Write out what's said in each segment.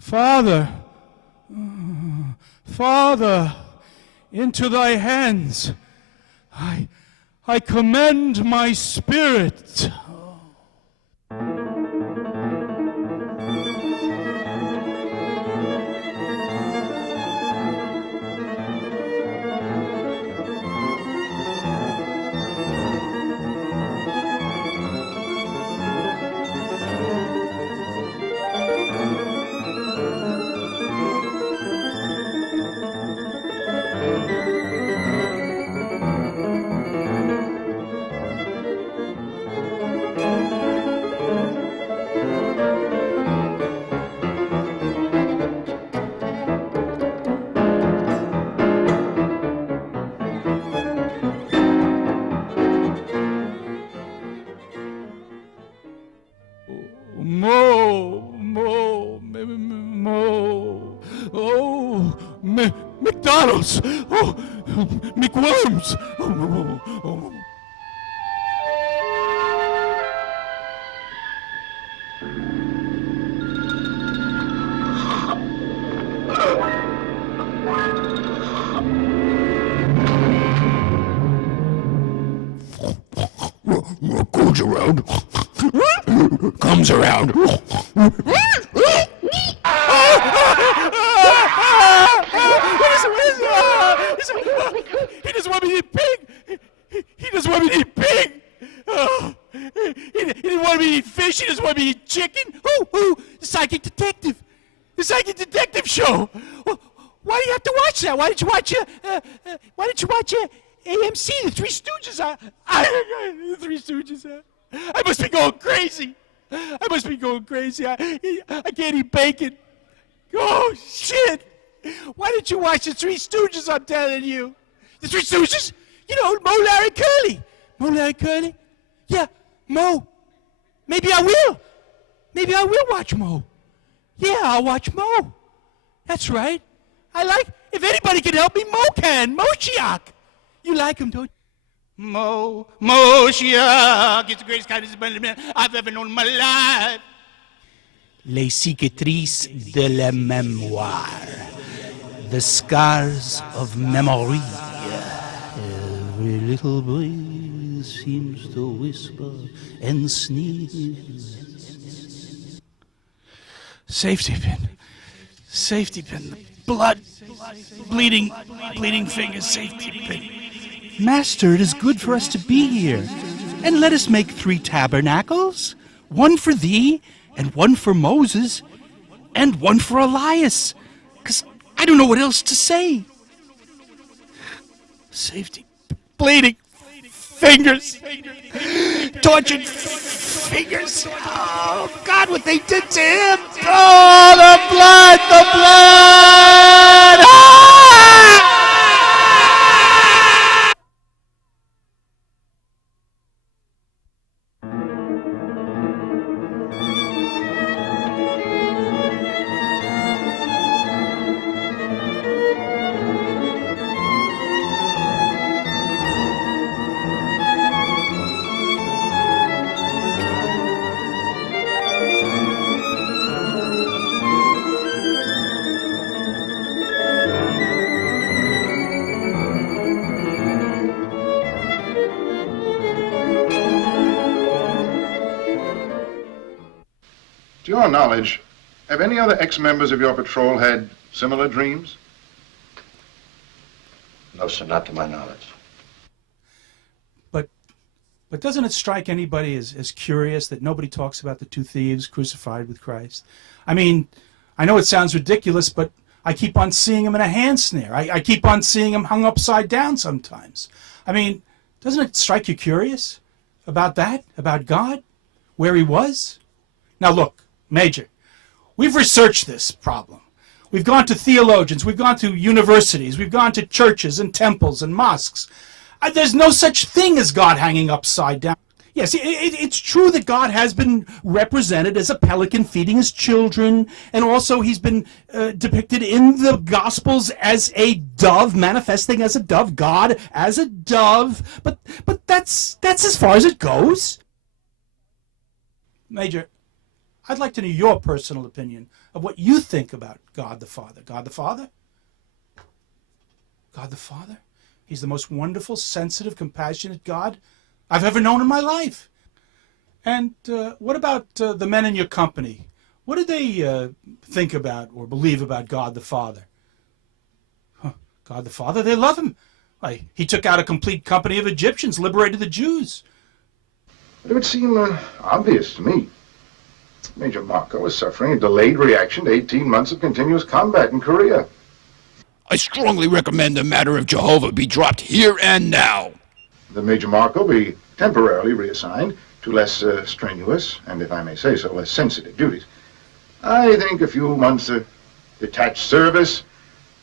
Father, Father, into thy hands I commend my spirit. McDonald's! Oh, McWorms! Oh. Goes around, comes around. He doesn't want me to eat pig. He doesn't want me to eat pig. Oh, he didn't want me to eat fish. He doesn't want me to eat chicken. Oh, the psychic detective. The psychic detective show. Why do you have to watch that? Why did you watch AMC, the Three Stooges? The Three Stooges. I must be going crazy. I can't eat bacon. Oh, shit. Why didn't you watch the Three Stooges, I'm telling you? The Three Stooges? You know, Mo, Larry, Curly. Mo, Larry, Curly? Yeah, Mo. Maybe I will watch Mo. Yeah, I'll watch Mo. That's right. If anybody can help me, Mo can. Moshiach. You like him, don't you? Moshiach. It's the greatest kindness I've ever known in my life. Les cicatrices de la mémoire. The scars of memory. Every little breeze seems to whisper and sneeze. Safety pin. Blood. Bleeding fingers. Safety pin. Master, it is good for us to be here. And let us make 3 tabernacles. One for thee, and one for Moses, and one for Elias. 'Cause I don't know what else to say. Safety. Bleeding fingers. Tortured fingers. Oh, God, what they did to him! Oh, the blood! Ah! To your knowledge, have any other ex-members of your patrol had similar dreams? No, sir, not to my knowledge. But doesn't it strike anybody as curious that nobody talks about the 2 thieves crucified with Christ? I mean, I know it sounds ridiculous, but I keep on seeing him in a hand snare. I keep on seeing him hung upside down sometimes. I mean, doesn't it strike you curious about that? About God? Where he was? Now look, Major, we've researched this problem. We've gone to theologians, we've gone to universities, we've gone to churches and temples and mosques. There's no such thing as God hanging upside down. Yes, it's true that God has been represented as a pelican feeding his children, and also he's been depicted in the Gospels as a dove, manifesting as a dove, God as a dove, but that's as far as it goes. Major, I'd like to know your personal opinion of what you think about God the Father. God the Father? God the Father? He's the most wonderful, sensitive, compassionate God I've ever known in my life. And what about the men in your company? What do they think about or believe about God the Father? Huh. God the Father, they love him. Why, he took out a complete company of Egyptians, liberated the Jews. It would seem obvious to me. Major Marco was suffering a delayed reaction to 18 months of continuous combat in Korea. I strongly recommend the matter of Jehovah be dropped here and now. The Major Marco be temporarily reassigned to less strenuous, and if I may say so, less sensitive duties. I think a few months of detached service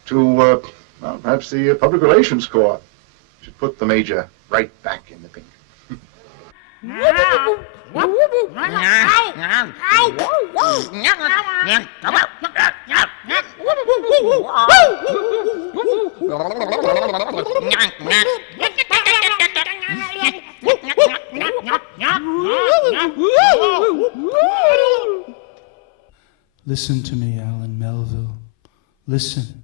to, well, perhaps the Public Relations Corps should put the Major right back in the pink. Listen to me, Alan Melville. Listen.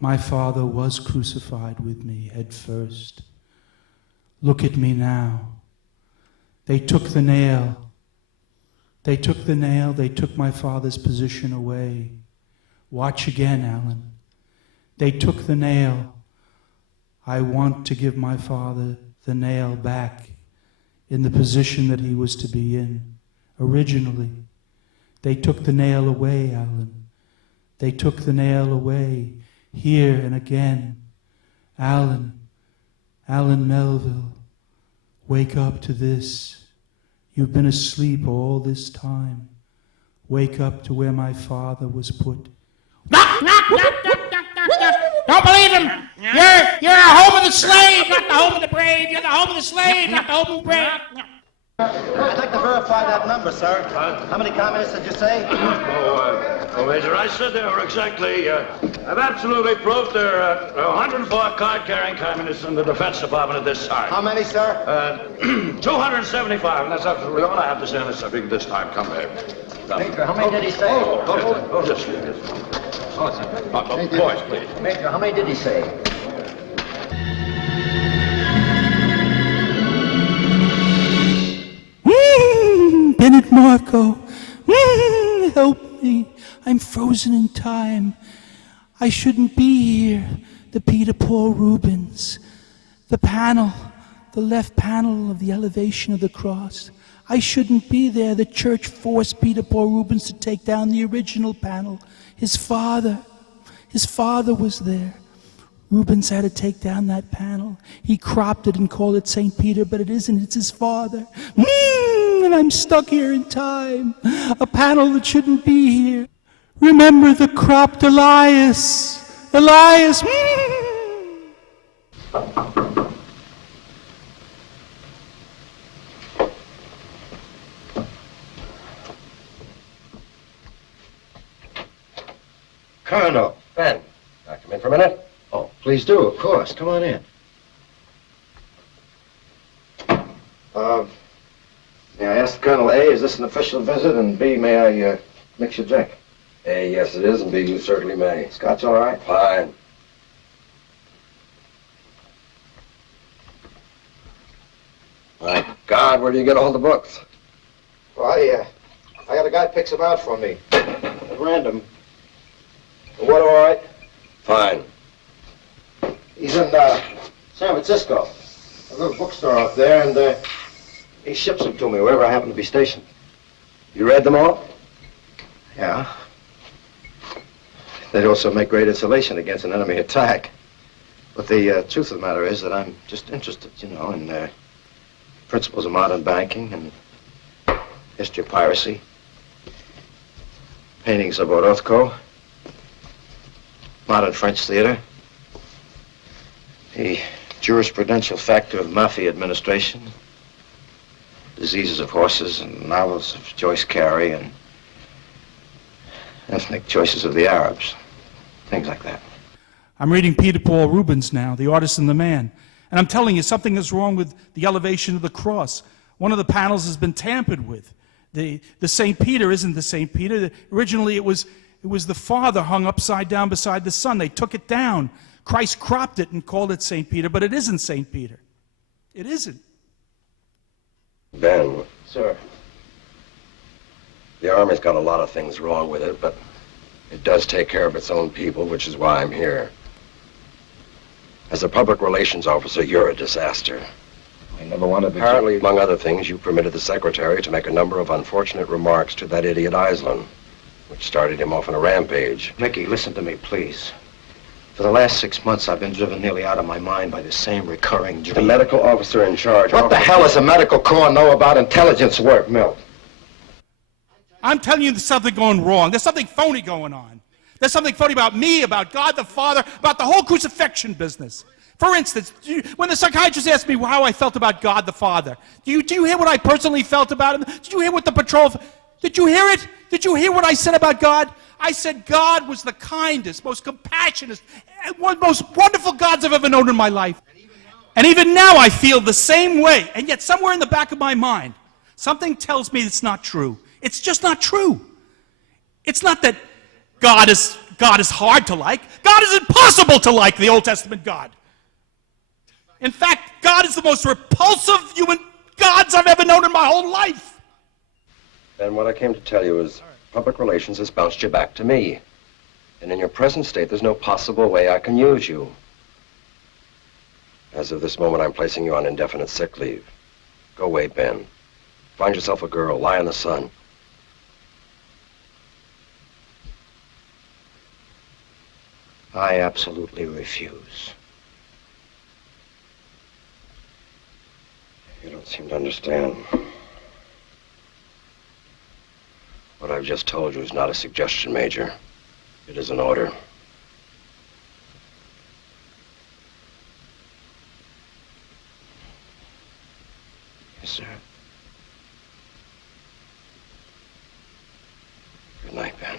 My father was crucified with me head first. Look at me now. They took the nail. They took the nail. They took my father's position away. Watch again, Alan. They took the nail. I want to give my father the nail back in the position that he was to be in originally. They took the nail away, Alan. They took the nail away here and again. Alan Melville, wake up to this. You've been asleep all this time. Wake up to where my father was put. Don't believe him. You're a home of the slave, not the home of the brave. You're the home of the slave, not the home of the brave. I'd like to verify that number, sir. How many communists did you say? Oh, Major, I said there were exactly, I've absolutely proof there are 104 card-carrying communists in the Defense Department at this time. How many, sir? 275, and that's absolutely all I have to say on this subject at this time. Come here. Major, how many did he say? Yes. Boys, please. Major, how many did he say? Bennett Marco, help me. I'm frozen in time. I shouldn't be here. The Peter Paul Rubens. The panel, the left panel of the elevation of the cross. I shouldn't be there. The church forced Peter Paul Rubens to take down the original panel. His father was there. Rubens had to take down that panel. He cropped it and called it St. Peter, but it isn't. It's his father. And I'm stuck here in time. A panel that shouldn't be here. Remember the cropped Elias. Elias. Colonel. Ben, can I come in for a minute? Oh, please do, of course. Come on in. May I ask Colonel A, is this an official visit? And B, may I mix your drink? A, yes it is, and B, you certainly may. Scotch all right? Fine. My God, where do you get all the books? Well, I got a guy picks them out for me. At random. The water all right? Fine. He's in San Francisco. A little bookstore out there, and he ships them to me wherever I happen to be stationed. You read them all? Yeah. They'd also make great insulation against an enemy attack. But the truth of the matter is that I'm just interested, you know, in principles of modern banking and history of piracy, paintings of Orozco, modern French theater, the jurisprudential factor of mafia administration, diseases of horses, and novels of Joyce Carey, and ethnic choices of the Arabs, things like that. I'm reading Peter Paul Rubens now, The Artist and the Man. And I'm telling you, something is wrong with the elevation of the cross. One of the panels has been tampered with. The St. Peter isn't the St. Peter. Originally it was the Father hung upside down beside the Son. They took it down. Christ cropped it and called it St. Peter, but it isn't St. Peter. It isn't. Ben. Sir. The Army's got a lot of things wrong with it, but it does take care of its own people, which is why I'm here. As a public relations officer, you're a disaster. I never wanted to... Apparently, among other things, you permitted the secretary to make a number of unfortunate remarks to that idiot Island, which started him off on a rampage. Mickey, listen to me, please. For the last 6 months, I've been driven nearly out of my mind by the same recurring dream. The medical officer in charge... What the hell does the medical corps know about intelligence work, Milt? I'm telling you there's something going wrong. There's something phony going on. There's something phony about me, about God the Father, about the whole crucifixion business. For instance, when the psychiatrist asked me how I felt about God the Father, do you hear what I personally felt about him? Did you hear what the patrol... Did you hear it? Did you hear what I said about God? I said God was the kindest, most compassionate, most wonderful gods I've ever known in my life. And even now I feel the same way. And yet somewhere in the back of my mind, something tells me it's not true. It's just not true. It's not that God is hard to like. God is impossible to like, the Old Testament God. In fact, God is the most repulsive human gods I've ever known in my whole life. And what I came to tell you is public relations has bounced you back to me. And in your present state, there's no possible way I can use you. As of this moment, I'm placing you on indefinite sick leave. Go away, Ben. Find yourself a girl. Lie in the sun. I absolutely refuse. You don't seem to understand. What I've just told you is not a suggestion, Major. It is an order. Yes, sir. Good night, Ben.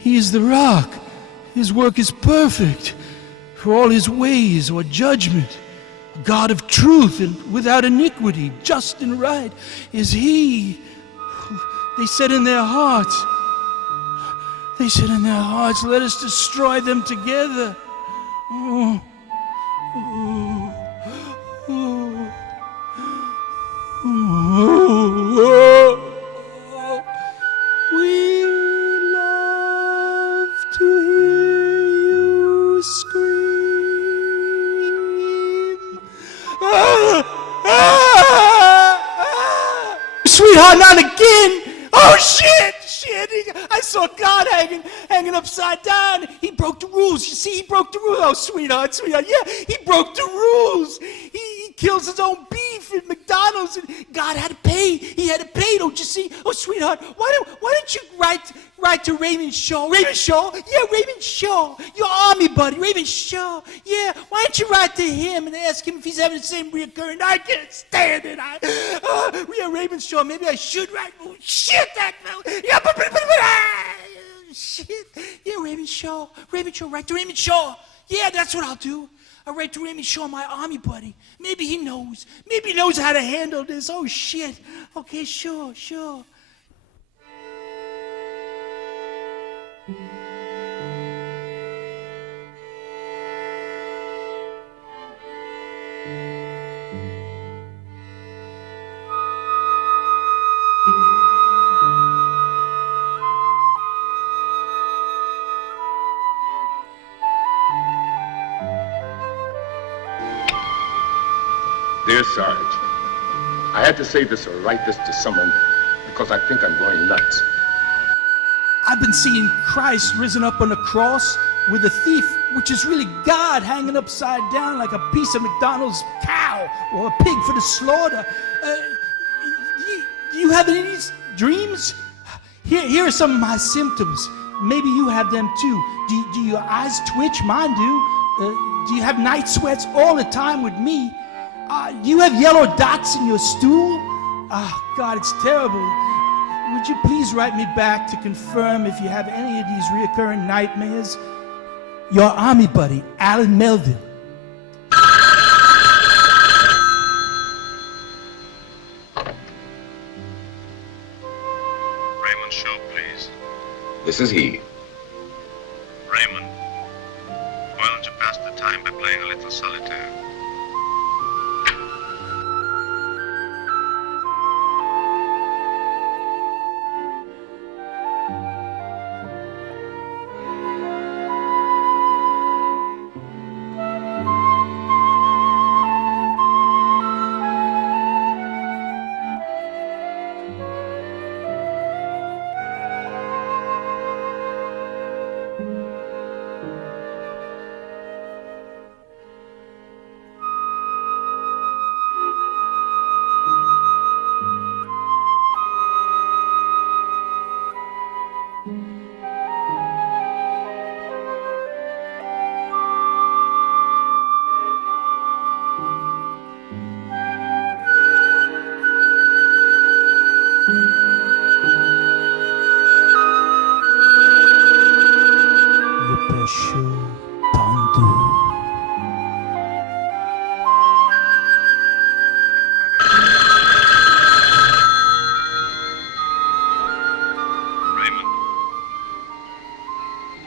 He is the rock. His work is perfect. For all his ways or judgment, a God of truth and without iniquity, just and right is he. They said in their hearts, let us destroy them together. Oh, oh, oh, oh, oh. We love to hear you scream. Sweetheart, not again! Oh, shit! I saw God hanging upside down. He broke the rules. You see, he broke the rules. Oh, sweetheart, yeah, he broke the rules. He kills his own beef at McDonald's, and God had to pay. He had to pay, don't you see? Oh, sweetheart, why don't you write to Raymond Shaw? Raymond Shaw? Yeah, Raymond Shaw. Your army buddy, Raymond Shaw. Yeah, why don't you write to him and ask him if he's having the same reoccurring? I can't stand it. Yeah, Raymond Shaw. Maybe I should write. Oh, shit, that fell. Yeah, shit. Yeah, Raymond Shaw. Raymond Shaw, write to Raymond Shaw. Yeah, that's what I'll do. I'll write to Raymond Shaw, my army buddy. Maybe he knows. Maybe he knows how to handle this. Oh, shit. Okay, sure. Dear Sarge, I had to say this or write this to someone because I think I'm going nuts. I've been seeing Christ risen up on the cross with a thief, which is really God, hanging upside down like a piece of McDonald's cow or a pig for the slaughter. Do you have any of these dreams? Here are some of my symptoms. Maybe you have them too. Do your eyes twitch? Mine do. Do you have night sweats all the time with me? Do you have yellow dots in your stool? Oh, God, it's terrible. Would you please write me back to confirm if you have any of these reoccurring nightmares? Your army buddy, Alan Melville. Raymond Shaw, please. This is he. Raymond, why don't you pass the time by playing a little solitaire?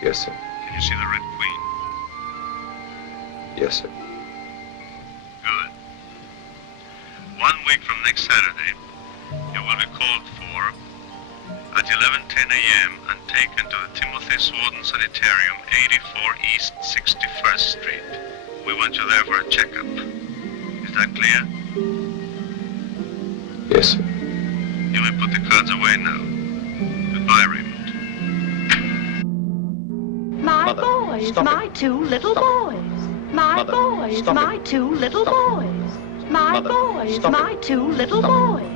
Yes, sir. Can you see the Red Queen? Yes, sir. Good. 1 week from next Saturday, you will be called for at 11:10 a.m. and taken to the Timothy Swarden Sanitarium, 84 East 61st Street. We want you there for a checkup. Is that clear? Yes, sir. You may put the cards away now. Goodbye, Raymond. My Mother, boys, stop my it. two little Stop. boys. My Mother, boys, stop my it. two little Stop. boys. My Mother, boys, stop my it. two little Stop. boys.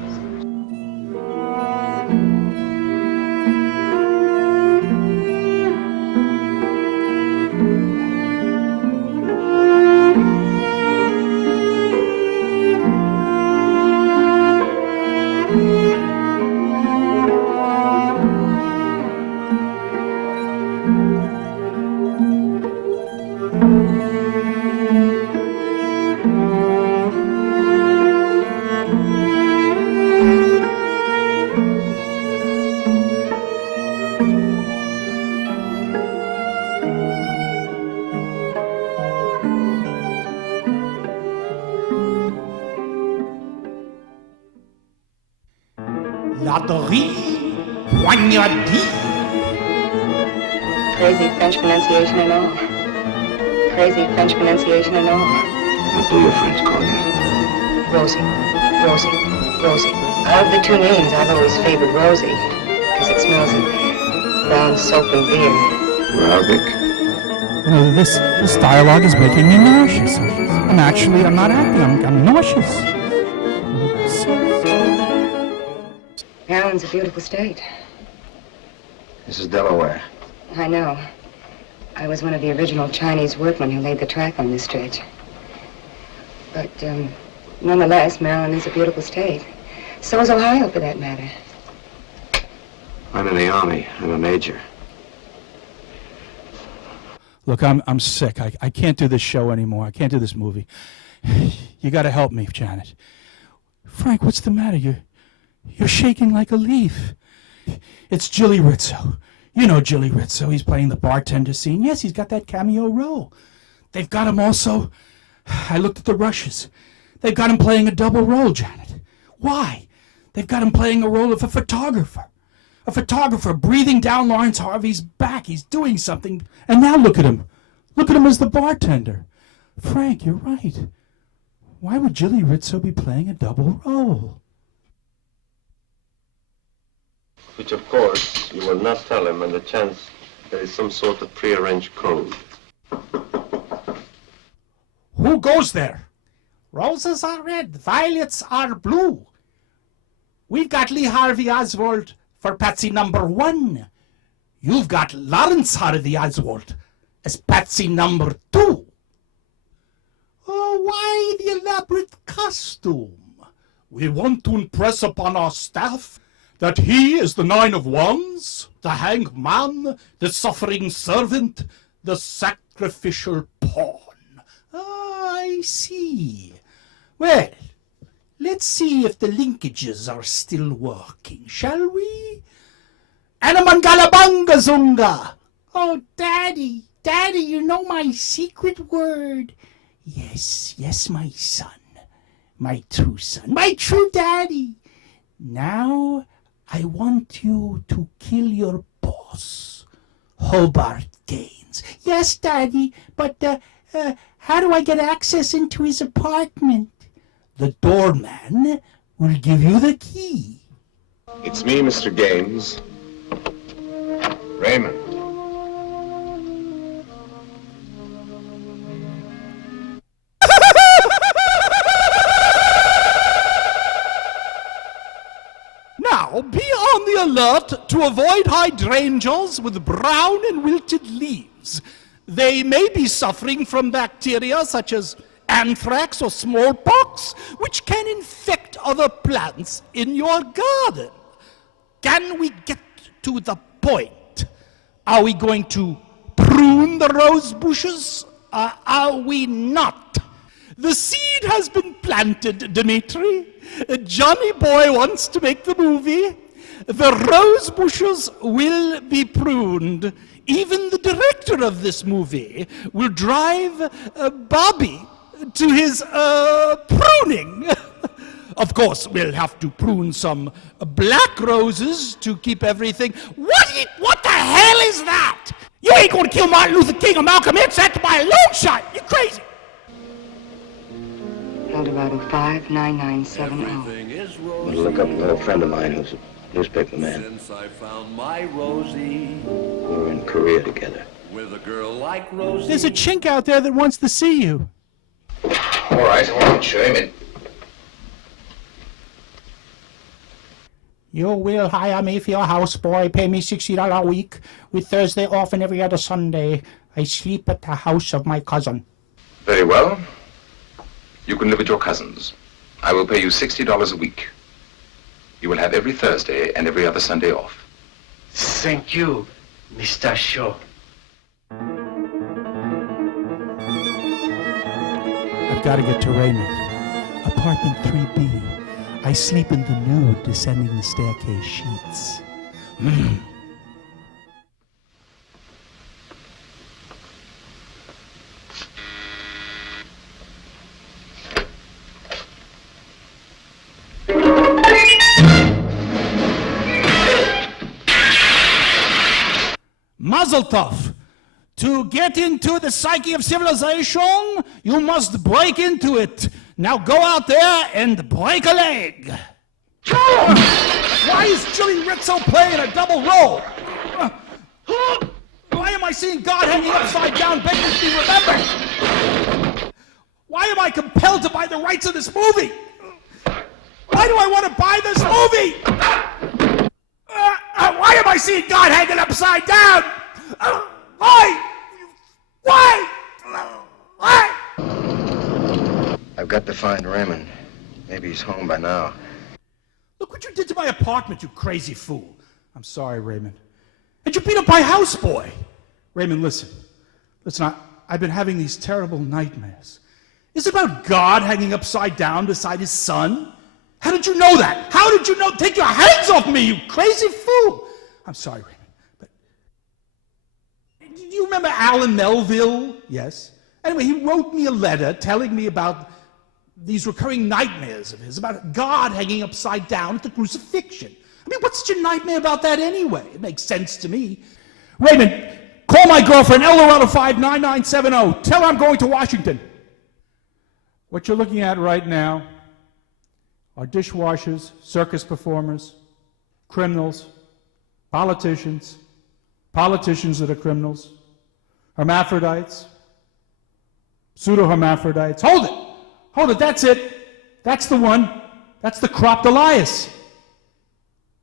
Crazy French pronunciation and all. Crazy French pronunciation and all. What do your friends call you? Rosie. Rosie. Rosie. Of the two names, I've always favored Rosie. Because it smells of brown soap and beer. Arabic? This dialogue is making me nauseous. I'm not acting. I'm nauseous. Maryland's a beautiful state. This is Delaware. I know. I was one of the original Chinese workmen who laid the track on this stretch. But, nonetheless, Maryland is a beautiful state. So is Ohio, for that matter. I'm in the Army. I'm a major. Look, I'm sick. I can't do this show anymore. I can't do this movie. You got to help me, Janet. Frank, what's the matter? You're shaking like a leaf. It's Jilly Rizzo. You know Jilly Rizzo. He's playing the bartender scene. Yes, he's got that cameo role. They've got him also. I looked at the rushes. They've got him playing a double role, Janet. Why? They've got him playing a role of a photographer. A photographer breathing down Lawrence Harvey's back. He's doing something. And now look at him. Look at him as the bartender. Frank, you're right. Why would Jilly Rizzo be playing a double role? Which, of course, you will not tell him on the chance there is some sort of prearranged code. Who goes there? Roses are red, violets are blue. We've got Lee Harvey Oswald for Patsy number 1. You've got Lawrence Harvey Oswald as Patsy number 2. Oh, why the elaborate costume? We want to impress upon our staff that he is the 9 of Wands, the hanged man, the suffering servant, the sacrificial pawn. Ah, I see. Well, let's see if the linkages are still working, shall we? Anamangalabanga Zunga! Oh, Daddy, Daddy, you know my secret word. Yes, yes, my son, my true son, my true daddy. Now, I want you to kill your boss, Hobart Gaines. Yes, Daddy, but how do I get access into his apartment? The doorman will give you the key. It's me, Mr. Gaines. Raymond. Now, be on the alert to avoid hydrangeas with brown and wilted leaves. They may be suffering from bacteria such as anthrax or smallpox, which can infect other plants in your garden. Can we get to the point? Are we going to prune the rose bushes, or are we not? The seed has been planted, Dmitri. Johnny Boy wants to make the movie. The rose bushes will be pruned. Even the director of this movie will drive Bobby to his pruning. Of course, we'll have to prune some black roses to keep everything. What the hell is that? You ain't gonna kill Martin Luther King or Malcolm X. That's by a long shot. You crazy? Eldorado 59970. I'm gonna look up another friend of mine who's a newspaper man. Since I found my Rosie. We were in Korea together. With a girl like Rosie. There's a chink out there that wants to see you. All right, I won't show him it. You will hire me for your houseboy, pay me $60 a week, with Thursday off and every other Sunday. I sleep at the house of my cousin. Very well. You can live at your cousin's. I will pay you $60 a week. You will have every Thursday and every other Sunday off. Thank you, Mr. Shaw. I've got to get to Raymond. Apartment 3B. I sleep in the nude descending the staircase sheets. Mazel tov. To get into the psyche of civilization, you must break into it. Now go out there and break a leg. Why is Jilly Rizzo playing a double role? Why am I seeing God hanging upside down begging to be remembered? Why am I compelled to buy the rights of this movie? Why do I want to buy this movie? Why am I seeing God hanging upside down? Why? Why? Why? I've got to find Raymond. Maybe he's home by now. Look what you did to my apartment, you crazy fool. I'm sorry, Raymond. And you beat up my houseboy. Raymond, listen. Listen, I've been having these terrible nightmares. Is it about God hanging upside down beside his son? How did you know that? How did you know? Take your hands off me, you crazy fool. I'm sorry, Raymond. But do you remember Alan Melville? Yes. Anyway, he wrote me a letter telling me about these recurring nightmares of his, about God hanging upside down at the crucifixion. I mean, what's such a nightmare about that anyway? It makes sense to me. Raymond, call my girlfriend, Eldorado 59970. Tell her I'm going to Washington. What you're looking at right now are dishwashers, circus performers, criminals, politicians that are criminals, hermaphrodites, pseudo-hermaphrodites. Hold it! Hold it, that's it. That's the one. That's the cropped Elias.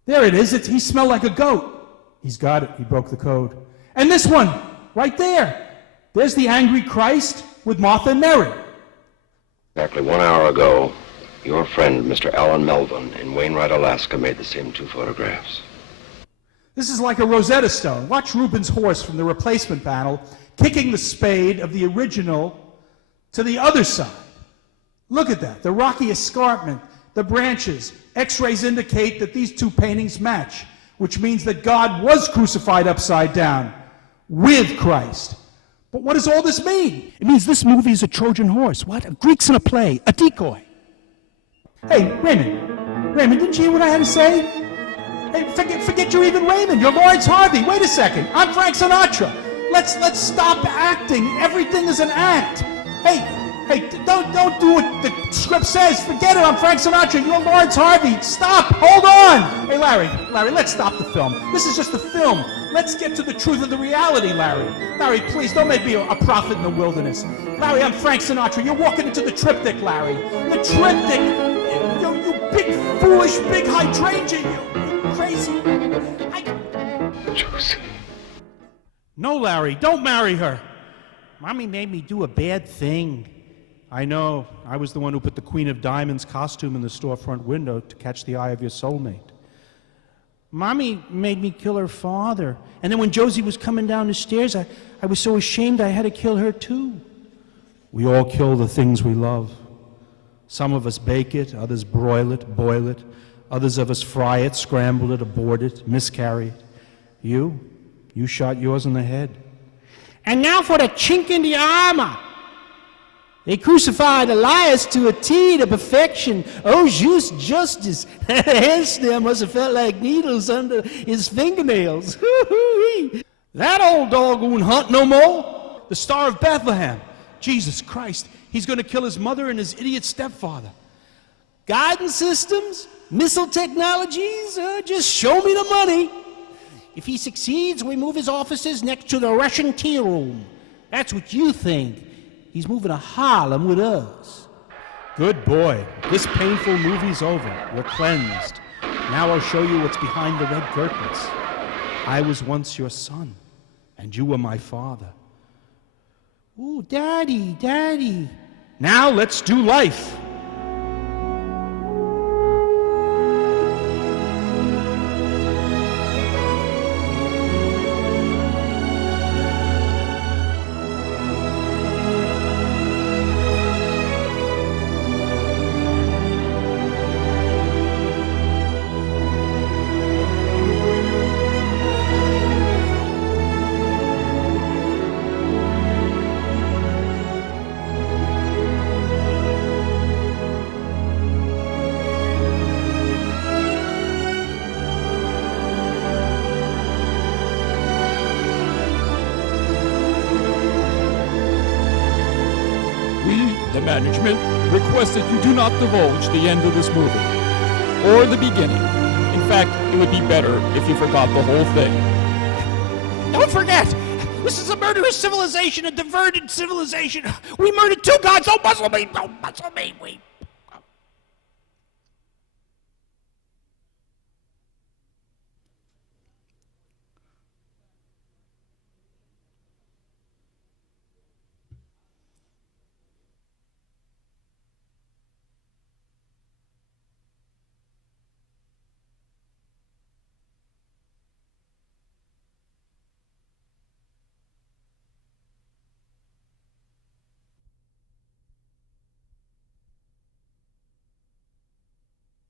There it is. He smelled like a goat. He's got it. He broke the code. And this one, right there. There's the angry Christ with Martha and Mary. Exactly 1 hour ago, your friend, Mr. Alan Melvin, in Wainwright, Alaska, made the same 2 photographs. This is like a Rosetta Stone. Watch Rubens' horse from the replacement panel kicking the spade of the original to the other side. Look at that. The rocky escarpment, the branches. X-rays indicate that these 2 paintings match, which means that God was crucified upside down with Christ. But what does all this mean? It means this movie is a Trojan horse. What? A Greeks in a play. A decoy. Hey, Raymond. Raymond, didn't you hear what I had to say? Hey, forget you're even Raymond. You're Lawrence Harvey. Wait a second. I'm Frank Sinatra. Let's stop acting. Everything is an act. Hey, don't do what the script says. Forget it. I'm Frank Sinatra. You're Lawrence Harvey. Stop. Hold on. Hey, Larry, let's stop the film. This is just a film. Let's get to the truth of the reality, Larry. Larry, please, don't make me a prophet in the wilderness. Larry, I'm Frank Sinatra. You're walking into the triptych, Larry. The triptych. You big, foolish, big hydrangea. You crazy. Josie. No, Larry, don't marry her. Mommy made me do a bad thing. I know. I was the one who put the Queen of Diamonds costume in the storefront window to catch the eye of your soulmate. Mommy made me kill her father. And then when Josie was coming down the stairs, I was so ashamed I had to kill her too. We all kill the things we love. Some of us bake it, others broil it, boil it. Others of us fry it, scramble it, abort it, miscarry it. You shot yours in the head. And now for the chink in the armor. They crucified Elias to a T, to perfection. Oh, just justice. The hands there must have felt like needles under his fingernails. That old dog won't hunt no more. The Star of Bethlehem. Jesus Christ. He's going to kill his mother and his idiot stepfather. Guidance systems, missile technologies, just show me the money. If he succeeds, we move his offices next to the Russian tea room. That's what you think. He's moving to Harlem with us. Good boy. This painful movie's over. We're cleansed. Now I'll show you what's behind the red curtains. I was once your son, and you were my father. Ooh, Daddy, Daddy. Now let's do life. The management requests that you do not divulge the end of this movie, or the beginning. In fact, it would be better if you forgot the whole thing. Don't forget, this is a murderous civilization, a diverted civilization. We murdered 2 gods. Don't muzzle me. Don't muzzle me.